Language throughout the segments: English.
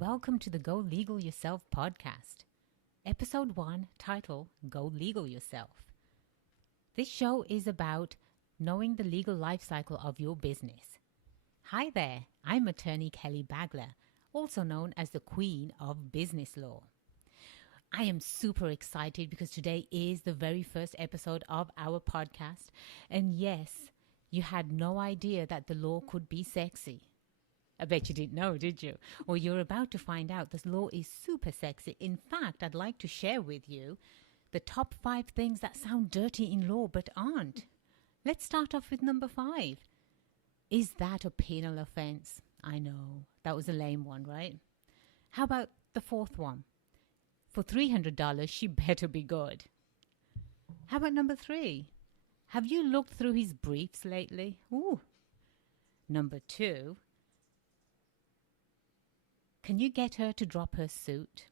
Welcome to the Go Legal Yourself podcast. Episode 1, title, Go Legal Yourself. This show is about knowing the legal life cycle of your business. Hi there, I'm attorney Kelly Bagla, also known as the Queen of Business Law. I am super excited because today is the very first episode of our podcast. And yes, you had no idea that the law could be sexy. I bet you didn't know, did you? Well, you're about to find out this law is super sexy. In fact, I'd like to share with you the top 5 things that sound dirty in law but aren't. Let's start off with number 5. Is that a penal offense? I know, that was a lame one, right? How about the 4th one? For $300, she better be good. How about number 3? Have you looked through his briefs lately? Ooh. Number 2. Can you get her to drop her suit?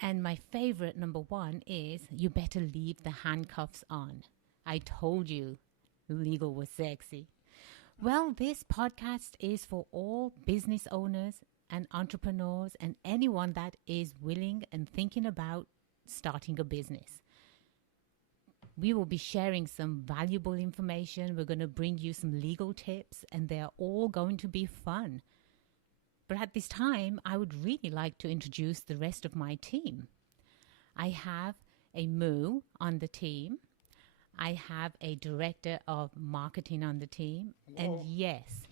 And my favorite number 1 is you better leave the handcuffs on. I told you legal was sexy. Well, this podcast is for all business owners and entrepreneurs and anyone that is willing and thinking about starting a business. We will be sharing some valuable information. We're going to bring you some legal tips, and they're all going to be fun. But at this time, I would really like to introduce the rest of my team. I have a Moo on the team. I have a director of marketing on the team. Whoa. And yes,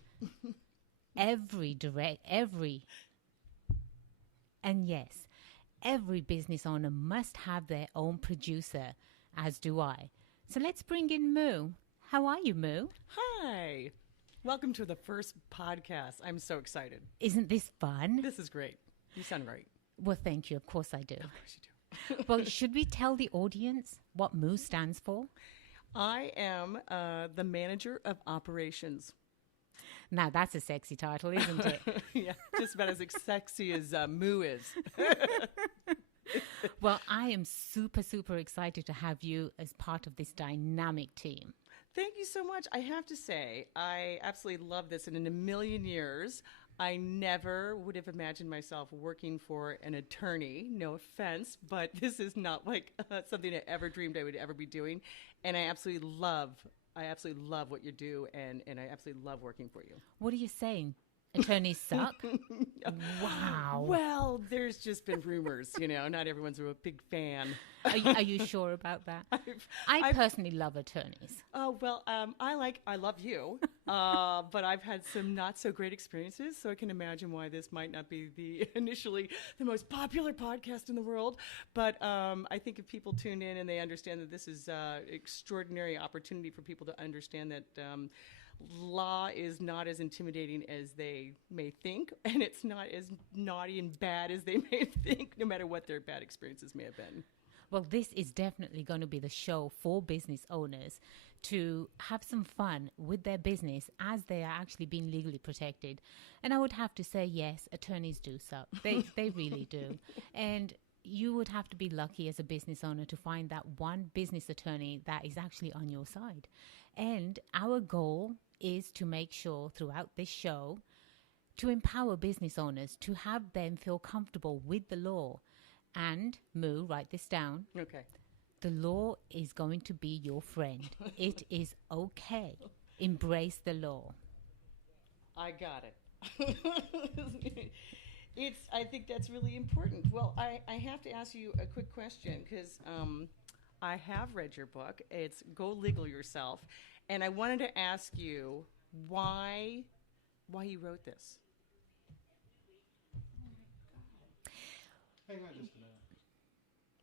every business owner must have their own producer, as do I. So let's bring in Moo. How are you, Moo? Hi. Welcome to the first podcast. I'm so excited. Isn't this fun? This is great. You sound great. Well, thank you. Of course I do. Of course you do. Well, should we tell the audience what Moo stands for? I am the manager of operations. Now, that's a sexy title, isn't it? Yeah, just about as sexy as Moo is. Well, I am super, super excited to have you as part of this dynamic team. Thank you so much. I have to say, I absolutely love this. And in a million years, I never would have imagined myself working for an attorney. No offense, but this is not like something I ever dreamed I would ever be doing. And I absolutely love what you do, and I absolutely love working for you. What are you saying? Attorneys suck? Wow. Well, there's just been rumors, not everyone's a big fan. Are you sure about that? I personally love attorneys. Oh, well, I love you, but I've had some not so great experiences, so I can imagine why this might not be initially the most popular podcast in the world. But I think if people tune in and they understand that this is an extraordinary opportunity for people to understand that law is not as intimidating as they may think, and it's not as naughty and bad as they may think, no matter what their bad experiences may have been. Well, this is definitely going to be the show for business owners to have some fun with their business as they are actually being legally protected. And I would have to say, yes, attorneys do suck. They really do. And you would have to be lucky as a business owner to find that one business attorney that is actually on your side. And our goal is to make sure throughout this show to empower business owners, to have them feel comfortable with the law. And, Moo, write this down. Okay. The law is going to be your friend. It is okay. Embrace the law. I got it. I think that's really important. Well, I have to ask you a quick question because I have read your book. It's Go Legal Yourself. And I wanted to ask you why you wrote this. Hang on just a minute.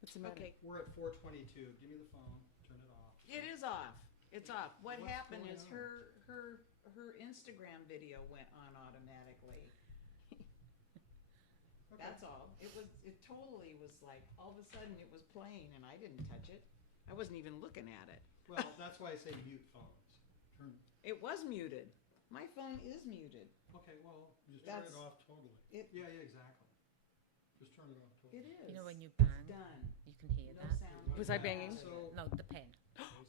What's the matter? Okay. We're at 422. Give me the phone. Turn it off. It is off. It's off. What What's happened going is on? her Instagram video went on automatically. Okay. That's all. It totally was like all of a sudden it was playing and I didn't touch it. I wasn't even looking at it. Well, that's why I say mute phones. It was muted. My phone is muted. Okay, well, just That's- turn it off totally. Yeah, exactly. Just turn it off totally. It is. You know when you bang, Done. you can hear No that. sound. Was I banging? So, No, the pen.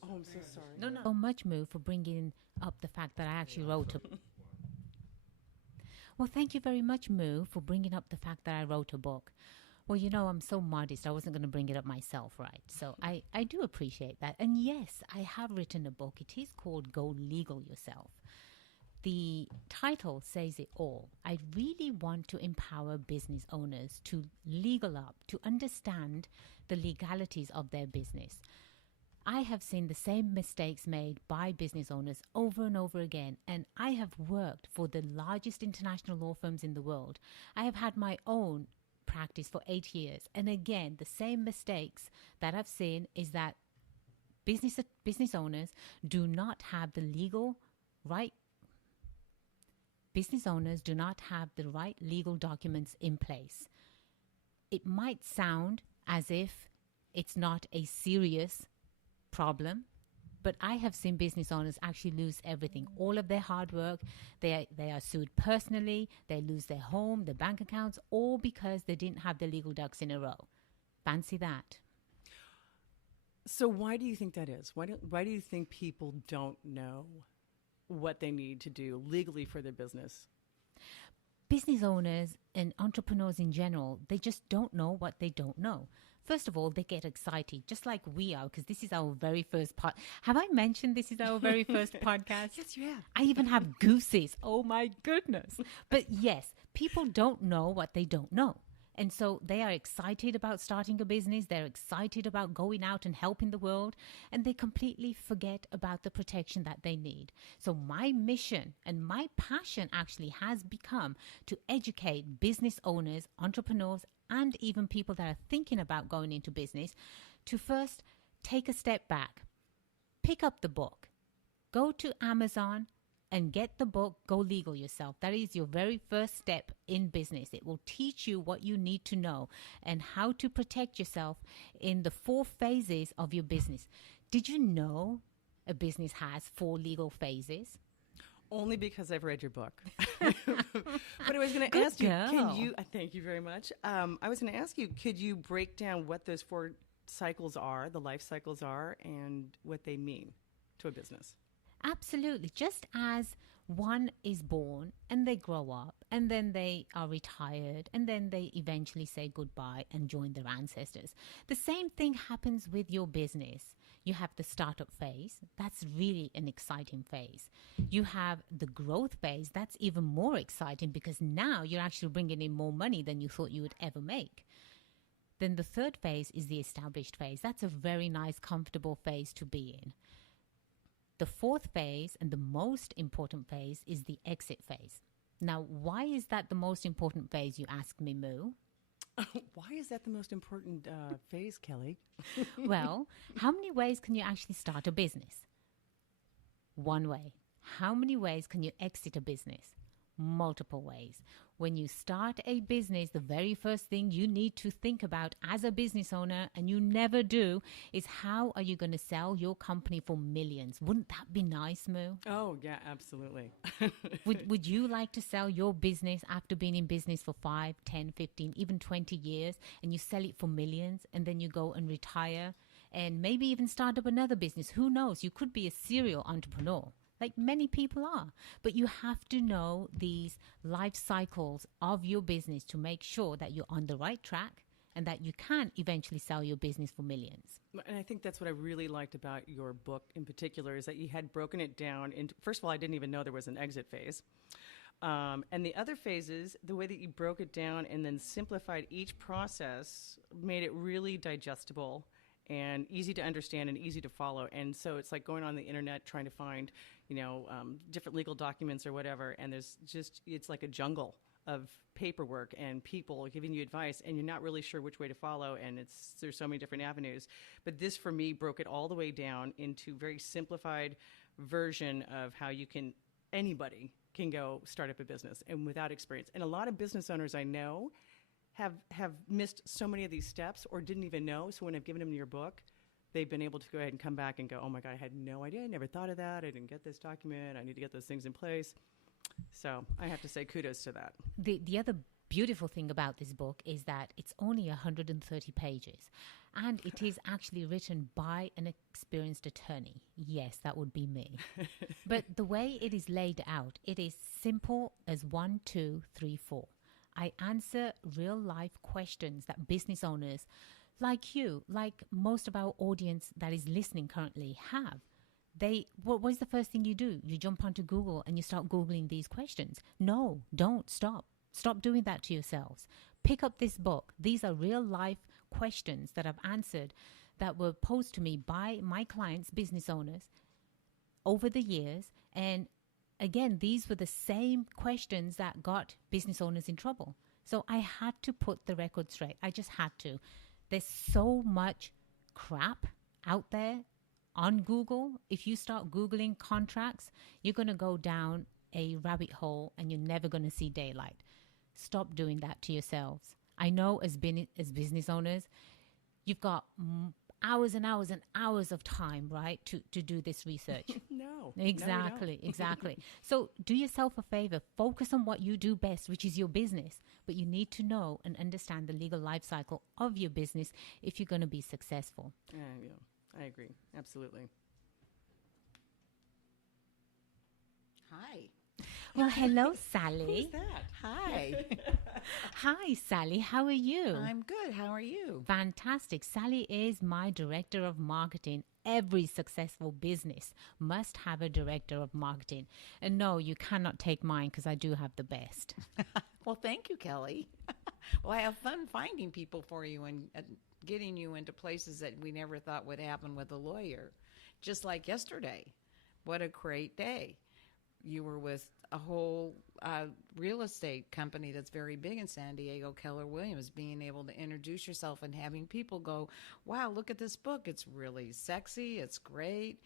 Oh, I'm so sorry. So much, Moo, for bringing up the fact that I actually wrote a... Well, thank you very much, Moo, for bringing up the fact that I wrote a book. Well, you know, I'm so modest, I wasn't going to bring it up myself, right? So I do appreciate that. And yes, I have written a book. It is called Go Legal Yourself. The title says it all. I really want to empower business owners to legal up, to understand the legalities of their business. I have seen the same mistakes made by business owners over and over again, and I have worked for the largest international law firms in the world. I have had my own practice for 8 years, and again, the same mistakes that I've seen is that business owners do not have the legal right. Business owners do not have the right legal documents in place. It might sound as if it's not a serious problem, but I have seen business owners actually lose everything, all of their hard work. They are sued personally, they lose their home, their bank accounts, all because they didn't have the legal ducks in a row. Fancy that. So why do you think that is? Why do you think people don't know what they need to do legally for their business? Business owners and entrepreneurs in general, they just don't know what they don't know. First of all, they get excited, just like we are, because this is our very first pod. Have I mentioned this is our very first podcast? Yes, you have. I even have gooses. Oh, my goodness. But yes, people don't know what they don't know. And so they are excited about starting a business. They're excited about going out and helping the world. And they completely forget about the protection that they need. So my mission and my passion actually has become to educate business owners, entrepreneurs, and even people that are thinking about going into business to first take a step back, pick up the book, go to Amazon and get the book, Go Legal Yourself. That is your very first step in business. It will teach you what you need to know and how to protect yourself in the 4 phases of your business. Did you know a business has 4 legal phases? Only because I've read your book. But I was going to Good ask you, girl. can you, thank you very much. I was going to ask you, could you break down what those 4 cycles are, the life cycles are, and what they mean to a business? Absolutely. Just as one is born and they grow up and then they are retired and then they eventually say goodbye and join their ancestors. The same thing happens with your business. You have the startup phase. That's really an exciting phase. You have the growth phase. That's even more exciting because now you're actually bringing in more money than you thought you would ever make. Then the third phase is the established phase. That's a very nice, comfortable phase to be in. The 4th phase and the most important phase is the exit phase. Now, why is that the most important phase, you ask me, Moo? Why is that the most important phase, Kelly? Well, how many ways can you actually start a business? 1 way. How many ways can you exit a business? Multiple ways. When you start a business, the very first thing you need to think about as a business owner, and you never do, is how are you going to sell your company for millions? Wouldn't that be nice, Moo? Oh, yeah, absolutely. Would you like to sell your business after being in business for 5, 10, 15, even 20 years, and you sell it for millions, and then you go and retire and maybe even start up another business? Who knows? You could be a serial entrepreneur, like many people are. But you have to know these life cycles of your business to make sure that you're on the right track and that you can eventually sell your business for millions. And I think that's what I really liked about your book in particular, is that you had broken it down into, first of all, I didn't even know there was an exit phase. And the other phases, the way that you broke it down and then simplified each process made it really digestible and easy to understand and easy to follow. And so it's like going on the internet trying to find, different legal documents or whatever, and it's like a jungle of paperwork and people giving you advice, and you're not really sure which way to follow, and there's so many different avenues. But this, for me, broke it all the way down into very simplified version of how anybody can go start up a business and without experience. And a lot of business owners I know have missed so many of these steps or didn't even know. So when I've given them your book, they've been able to go ahead and come back and go, oh my God, I had no idea. I never thought of that. I didn't get this document. I need to get those things in place. So I have to say kudos to that. The other beautiful thing about this book is that it's only 130 pages, and it is actually written by an experienced attorney. Yes, that would be me. But the way it is laid out, it is simple as 1, 2, 3, 4. I answer real life questions that business owners like you, like most of our audience that is listening currently have. What is the first thing you do? You jump onto Google and you start Googling these questions. No, don't stop. Stop doing that to yourselves. Pick up this book. These are real life questions that I've answered that were posed to me by my clients, business owners, over the years. And again, these were the same questions that got business owners in trouble. So I had to put the record straight. I just had to. There's so much crap out there on Google. If you start Googling contracts, you're going to go down a rabbit hole and you're never going to see daylight. Stop doing that to yourselves. I know as business owners, you've got hours and hours and hours of time, right, to do this research. No. Exactly, exactly. So do yourself a favor. Focus on what you do best, which is your business. But you need to know and understand the legal life cycle of your business if you're going to be successful. Yeah, I agree. Absolutely. Hi. Well, hello, Sally. Who's that? Hi. Hi, Sally. How are you? I'm good. How are you? Fantastic. Sally is my director of marketing. Every successful business must have a director of marketing. And no, you cannot take mine because I do have the best. Well, thank you, Kelly. Well, I have fun finding people for you and getting you into places that we never thought would happen with a lawyer. Just like yesterday. What a great day. You were with a whole real estate company that's very big in San Diego, Keller Williams, being able to introduce yourself and having people go, wow, look at this book. It's really sexy. It's great.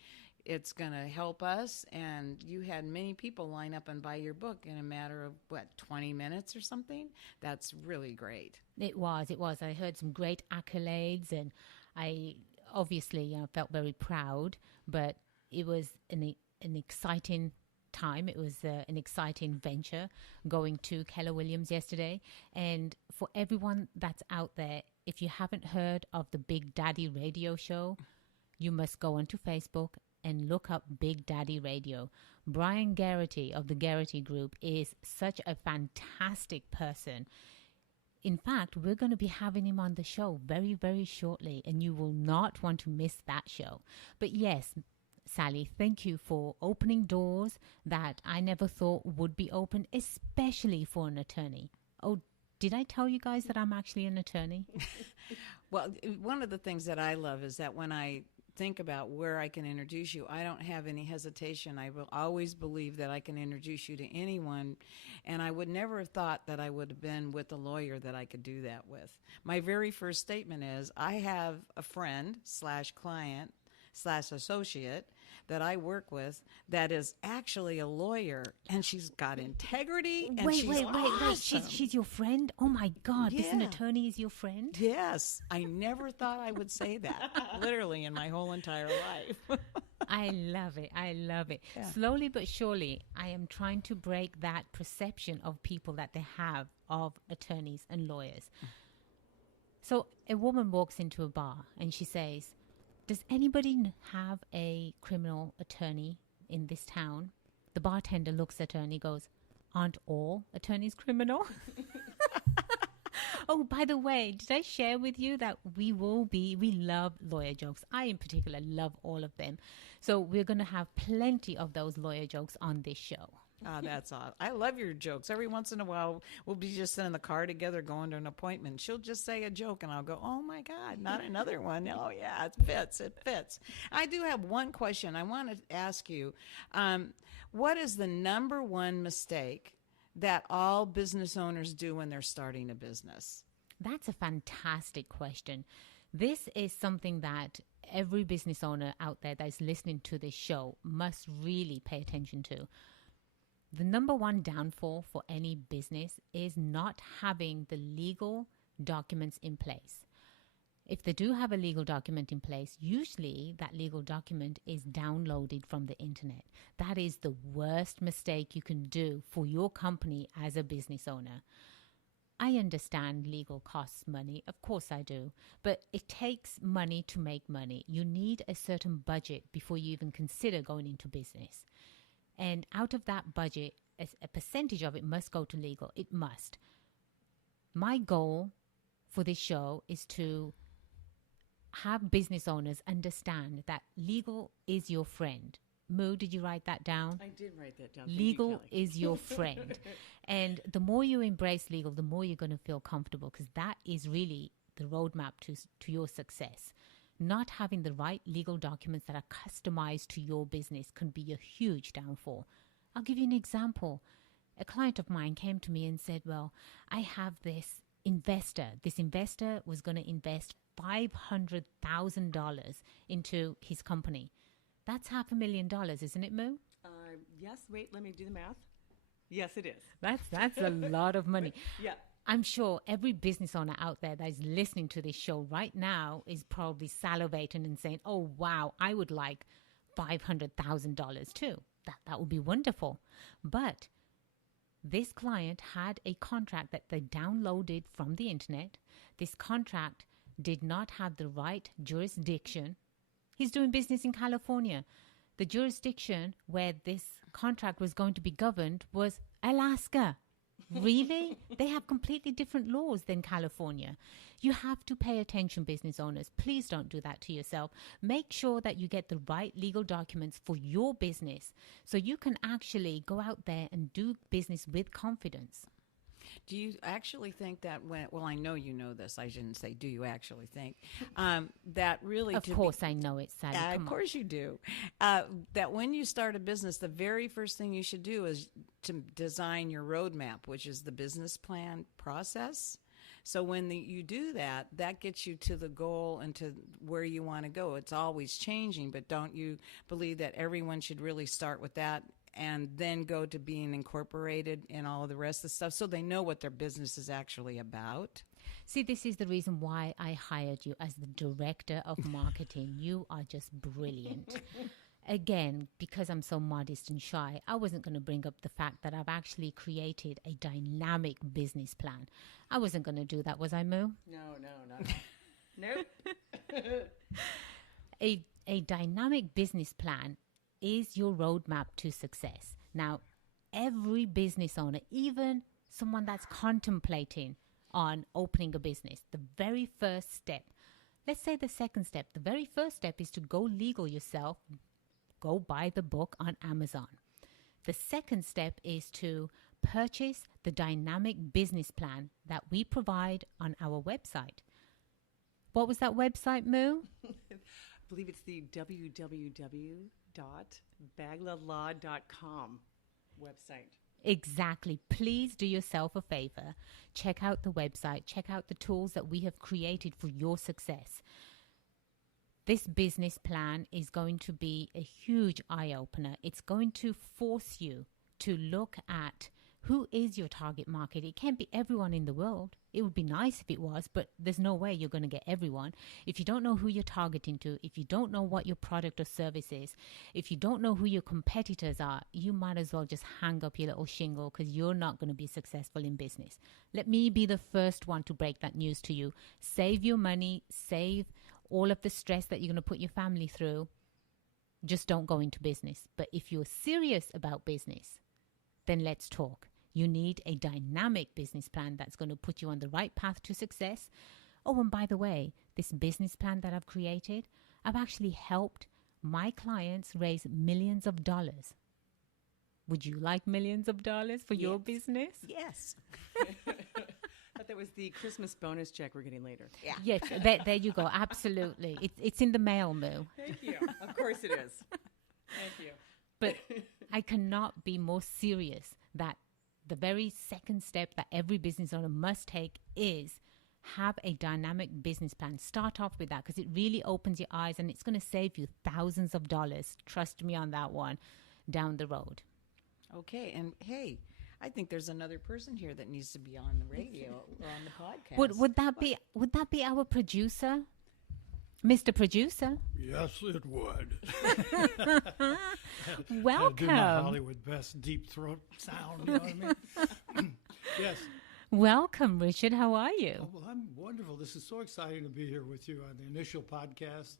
It's going to help us. And you had many people line up and buy your book in a matter of, 20 minutes or something? That's really great. It was. I heard some great accolades, and I obviously felt very proud, but it was an exciting time. It was an exciting venture going to Keller Williams yesterday. And for everyone that's out there, if you haven't heard of the Big Daddy Radio Show, you must go onto Facebook and look up Big Daddy Radio. Bryan Garrity of the Garrity Group is such a fantastic person. In fact, we're going to be having him on the show very, very shortly, and you will not want to miss that show. But yes, Sally, thank you for opening doors that I never thought would be open, especially for an attorney. Oh, did I tell you guys that I'm actually an attorney? Well, one of the things that I love is that when I think about where I can introduce you, I don't have any hesitation. I will always believe that I can introduce you to anyone, and I would never have thought that I would have been with a lawyer that I could do that with. My very first statement is I have a friend / client / associate that I work with that is actually a lawyer, and she's got integrity, and Wait. awesome. She's your friend? Oh my God, this an Yeah. attorney is your friend? Yes, I never thought I would say that, literally, in my whole entire life. I love it. Yeah. Slowly but surely, I am trying to break that perception of people that they have of attorneys and lawyers. So a woman walks into a bar and she says, does anybody have a criminal attorney in this town? The bartender looks at her and he goes, aren't all attorneys criminal? Oh, by the way, did I share with you that we love lawyer jokes? I, in particular, love all of them. So we're going to have plenty of those lawyer jokes on this show. Oh, that's awesome. I love your jokes. Every once in a while, we'll be just in the car together going to an appointment. She'll just say a joke, and I'll go, oh, my God, not another one. Oh, yeah, it fits. I do have one question. I want to ask you, what is the number one mistake that all business owners do when they're starting a business? That's a fantastic question. This is something that every business owner out there that is listening to this show must really pay attention to. The number one downfall for any business is not having the legal documents in place. If they do have a legal document in place, usually that legal document is downloaded from the internet. That is the worst mistake you can do for your company as a business owner. I understand legal costs money. Of course I do. But it takes money to make money. You need a certain budget before you even consider going into business. And out of that budget, a percentage of it must go to legal. It must. My goal for this show is to have business owners understand that legal is your friend. Moo, did you write that down? I did write that down. Legal is your friend. And the more you embrace legal, the more you're going to feel comfortable, because that is really the roadmap to your success. Not having the right legal documents that are customized to your business can be a huge downfall. I'll give you an example. A client of mine came to me and said, well, I have this investor. This investor was going to invest $500,000 into his company. That's $500,000, isn't it, Moo? Yes, wait, let me do the math. Yes, it is. That's a lot of money. Yeah. I'm sure every business owner out there that is listening to this show right now is probably salivating and saying, oh, wow, I would like $500,000 too. That would be wonderful. But this client had a contract that they downloaded from the internet. This contract did not have the right jurisdiction. He's doing business in California. The jurisdiction where this contract was going to be governed was Alaska. Really? They have completely different laws than California. You have to pay attention, business owners. Please don't do that to yourself. Make sure that you get the right legal documents for your business so you can actually go out there and do business with confidence. Do you actually think that well, I know you know this. I shouldn't say, do you actually think that really? Of course I know it, Sally. Of course you do. That when you start a business, the very first thing you should do is to design your roadmap, which is the business plan process. So when you do that, that gets you to the goal and to where you want to go. It's always changing, but don't you believe that everyone should really start with that and then go to being incorporated in all of the rest of the stuff so they know what their business is actually about? See, this is the reason why I hired you as the director of marketing. You are just brilliant. Again, because I'm so modest and shy, I wasn't going to bring up the fact that I've actually created a dynamic business plan. I wasn't going to do that, was I, Moo? No. Nope. A dynamic business plan is your roadmap to success. Now, every business owner, even someone that's contemplating on opening a business, the very first step, let's say the second step, the very first step is to go legal yourself, go buy the book on Amazon. The second step is to purchase the dynamic business plan that we provide on our website. What was that website, Moo? I believe it's the www.baglalaw.com website. Exactly. Please do yourself a favor. Check out the website. Check out the tools that we have created for your success. This business plan is going to be a huge eye-opener. It's going to force you to look at who is your target market. It can't be everyone in the world. It would be nice if it was, but there's no way you're going to get everyone. If you don't know who you're targeting to, if you don't know what your product or service is, if you don't know who your competitors are, you might as well just hang up your little shingle because you're not going to be successful in business. Let me be the first one to break that news to you. Save your money, save all of the stress that you're going to put your family through. Just don't go into business. But if you're serious about business, then let's talk. You need a dynamic business plan that's going to put you on the right path to success. Oh, and by the way, this business plan that I've created, I've actually helped my clients raise millions of dollars. Would you like millions of dollars for your business? Yes. I thought that was the Christmas bonus check we're getting later. Yeah. Yes, there you go. Absolutely. It's in the mail, Moo. Thank you. Of course it is. Thank you. But I cannot be more serious that the very second step that every business owner must take is have a dynamic business plan. Start off with that because it really opens your eyes and it's going to save you thousands of dollars. Trust me on that one down the road. Okay. And hey, I think there's another person here that needs to be on the radio or on the podcast. Would that be our producer? Mr. Producer? Yes, it would. Welcome. Do my Hollywood best deep throat sound, you know what I mean? Yes. Welcome, Richard. How are Oh, you? well, I'm wonderful. This is so exciting to be here with you on the initial podcast.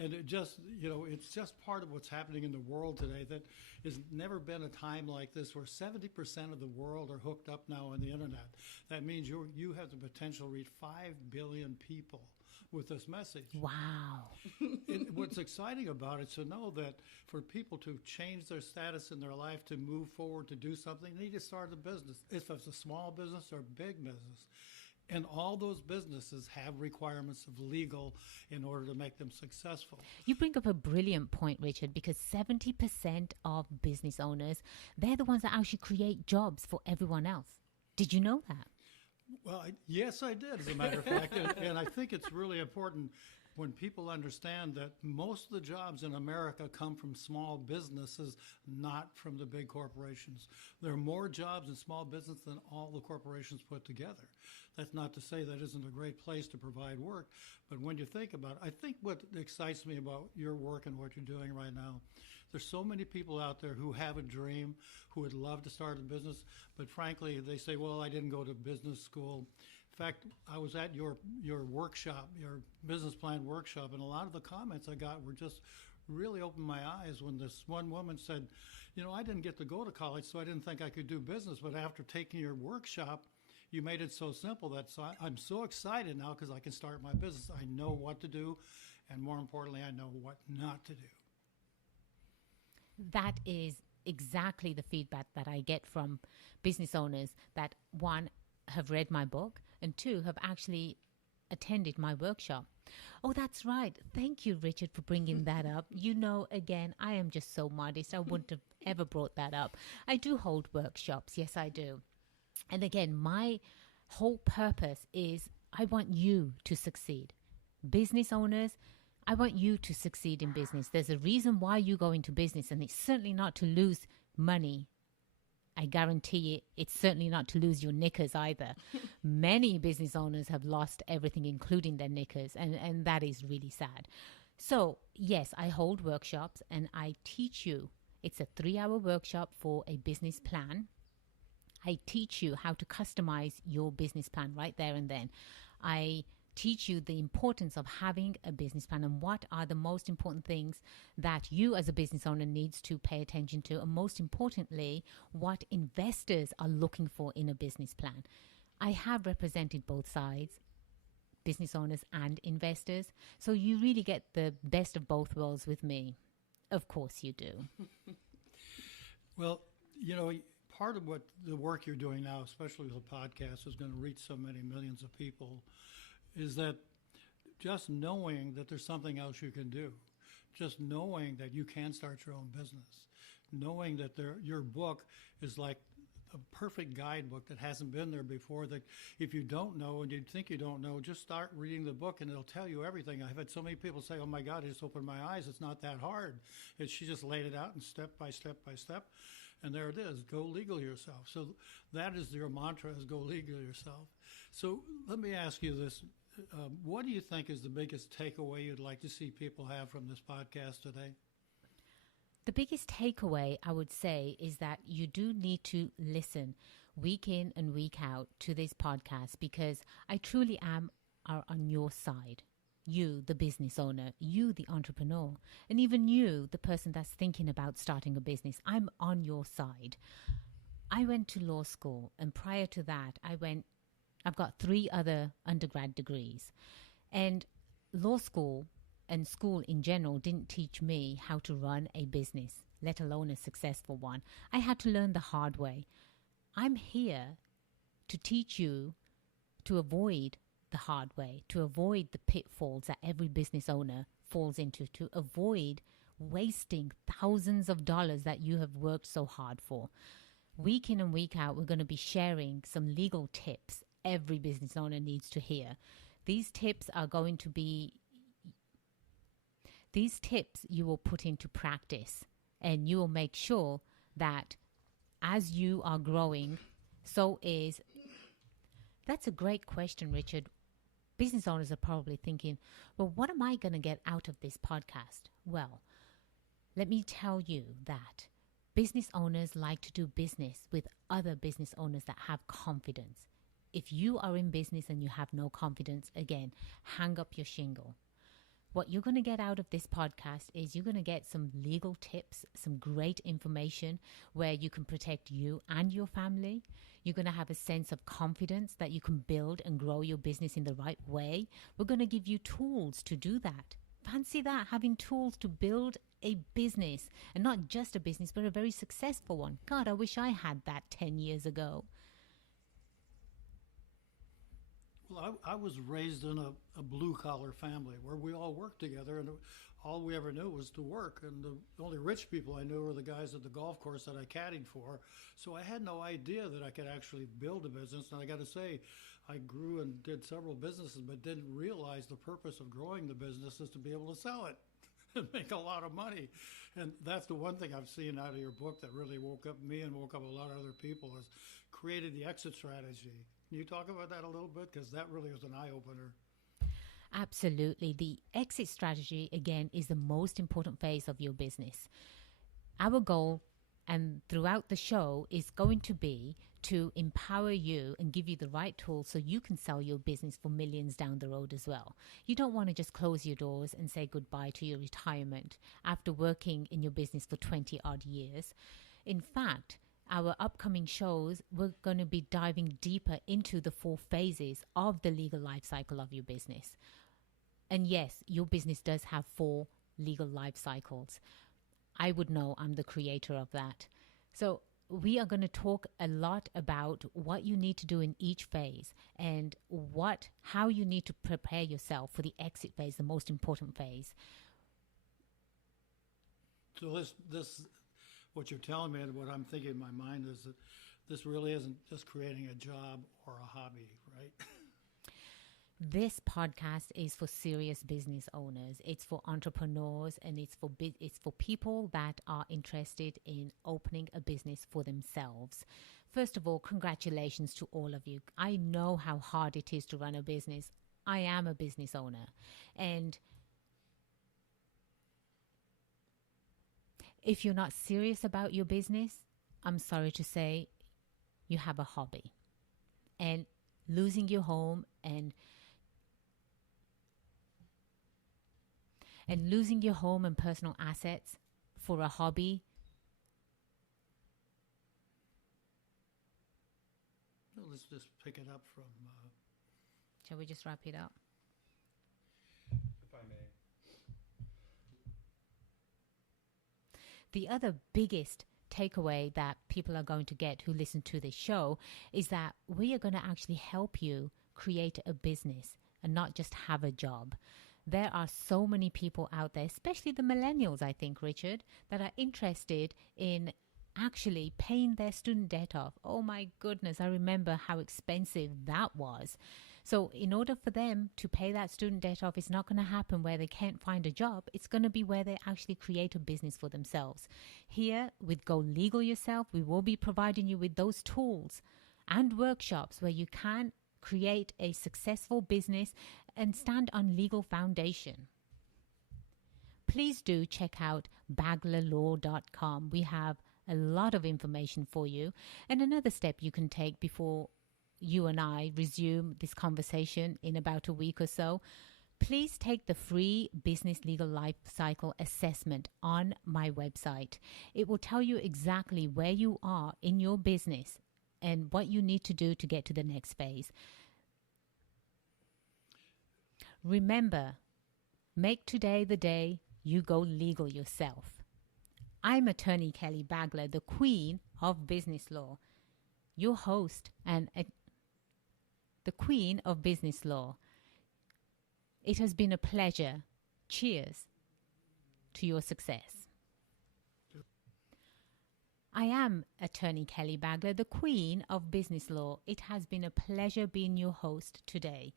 And it just, it's just part of what's happening in the world today that has never been a time like this where 70% of the world are hooked up now on the internet. That means you have the potential to reach 5 billion people with this message. Wow. And what's exciting about it is to know that for people to change their status in their life, to move forward, to do something, they need to start a business. If it's a small business or a big business. And all those businesses have requirements of legal in order to make them successful. You bring up a brilliant point, Richard, because 70% of business owners, they're the ones that actually create jobs for everyone else. Did you know that? Well, yes, I did, as a matter of fact. And I think it's really important when people understand that most of the jobs in America come from small businesses, not from the big corporations. There are more jobs in small business than all the corporations put together. That's not to say that isn't a great place to provide work, but when you think about it, I think what excites me about your work and what you're doing right now, there's so many people out there who have a dream, who would love to start a business, but frankly, they say, well, I didn't go to business school. In fact, I was at your workshop, your business plan workshop, and a lot of the comments I got were just really opened my eyes when this one woman said, I didn't get to go to college, so I didn't think I could do business, but after taking your workshop, you made it so simple that I'm so excited now because I can start my business. I know what to do, and more importantly, I know what not to do. That is exactly the feedback that I get from business owners that, one, have read my book, and two, have actually attended my workshop. Oh, that's right. Thank you, Richard, for bringing that up. Again, I am just so modest. I wouldn't have ever brought that up. I do hold workshops. Yes, I do. And again, my whole purpose is I want you to succeed. Business owners, I want you to succeed in business. There's a reason why you go into business, and it's certainly not to lose money. I guarantee it's certainly not to lose your knickers either. Many business owners have lost everything, including their knickers, and that is really sad. So, yes, I hold workshops and I teach you. It's a 3-hour workshop for a business plan. I teach you how to customize your business plan right there and then. I teach you the importance of having a business plan and what are the most important things that you as a business owner needs to pay attention to, and most importantly, what investors are looking for in a business plan. I have represented both sides, business owners and investors, so you really get the best of both worlds with me. Of course you do. Well, part of what the work you're doing now, especially with the podcast, is going to reach so many millions of people, is that just knowing that there's something else you can do, just knowing that you can start your own business, knowing that your book is like a perfect guidebook that hasn't been there before, that if you don't know and you think you don't know, just start reading the book and it'll tell you everything. I've had so many people say, oh my God, I just opened my eyes. It's not that hard. She just laid it out and step by step by step. And there it is. Go legal yourself. So that is your mantra, is go legal yourself. So let me ask you this. What do you think is the biggest takeaway you'd like to see people have from this podcast today? The biggest takeaway, I would say, is that you do need to listen week in and week out to this podcast, because I truly are on your side. You, the business owner, you, the entrepreneur, and even you, the person that's thinking about starting a business. I'm on your side. I went to law school, and prior to that, I've got 3 other undergrad degrees. And law school and school in general didn't teach me how to run a business, let alone a successful one. I had to learn the hard way. I'm here to teach you to avoid the hard way, to avoid the pitfalls that every business owner falls into, to avoid wasting thousands of dollars that you have worked so hard for. Week in and week out, we're going to be sharing some legal tips every business owner needs to hear. These tips you will put into practice, and you will make sure that as you are growing, that's a great question, Richard. Business owners are probably thinking, well, what am I going to get out of this podcast? Well, let me tell you that business owners like to do business with other business owners that have confidence. if you are in business and you have no confidence, again, hang up your shingle. What you're going to get out of this podcast is you're going to get some legal tips, some great information where you can protect you and your family. You're going to have a sense of confidence that you can build and grow your business in the right way. We're going to give you tools to do that. Fancy that, having tools to build a business, and not just a business, but a very successful one. God, I wish I had that 10 years ago. Well, I was raised in a blue-collar family where we all worked together, and all we ever knew was to work. And the only rich people I knew were the guys at the golf course that I caddied for. So I had no idea that I could actually build a business. And I got to say, I grew and did several businesses, but didn't realize the purpose of growing the business is to be able to sell it and make a lot of money. And that's the one thing I've seen out of your book that really woke up me and woke up a lot of other people, is created the exit strategy. Can you talk about that a little bit? Because that really was an eye-opener. Absolutely. The exit strategy, again, is the most important phase of your business. Our goal, and throughout the show, is going to be to empower you and give you the right tools so you can sell your business for millions down the road as well. You don't want to just close your doors and say goodbye to your retirement after working in your business for 20 odd years. In fact, our upcoming shows, we're going to be diving deeper into the 4 phases of the legal life cycle of your business. And yes, your business does have 4 legal life cycles. I would know, I'm the creator of that. So we are going to talk a lot about what you need to do in each phase and how you need to prepare yourself for the exit phase, the most important phase. So this what you're telling me and what I'm thinking in my mind is that this really isn't just creating a job or a hobby, right? This podcast is for serious business owners. It's for entrepreneurs, and it's for people that are interested in opening a business for themselves. First of all, congratulations to all of you. I know how hard it is to run a business. I am a business owner, and if you're not serious about your business, I'm sorry to say, you have a hobby. And losing your home and losing your home and personal assets for a hobby. Well, let's just pick it up from... Shall we just wrap it up? If I may. The other biggest takeaway that people are going to get who listen to this show is that we are going to actually help you create a business and not just have a job. There are so many people out there, especially the millennials, I think, Richard, that are interested in actually paying their student debt off. Oh my goodness, I remember how expensive that was. So in order for them to pay that student debt off, it's not going to happen where they can't find a job. It's going to be where they actually create a business for themselves. Here with Go Legal Yourself, we will be providing you with those tools and workshops where you can create a successful business and stand on legal foundation. Please do check out baglalaw.com. We have a lot of information for you. And another step you can take before you and I resume this conversation in about a week or so, please take the free Business Legal Life Cycle Assessment on my website. It will tell you exactly where you are in your business and what you need to do to get to the next phase. Remember, make today the day you go legal yourself. I'm attorney Kelly Bagla, the queen of business law, your host and the queen of business law. It has been a pleasure. Cheers to your success. I am attorney Kelly Bagla, the queen of business law. It has been a pleasure being your host today.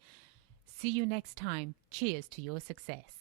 See you next time. Cheers to your success.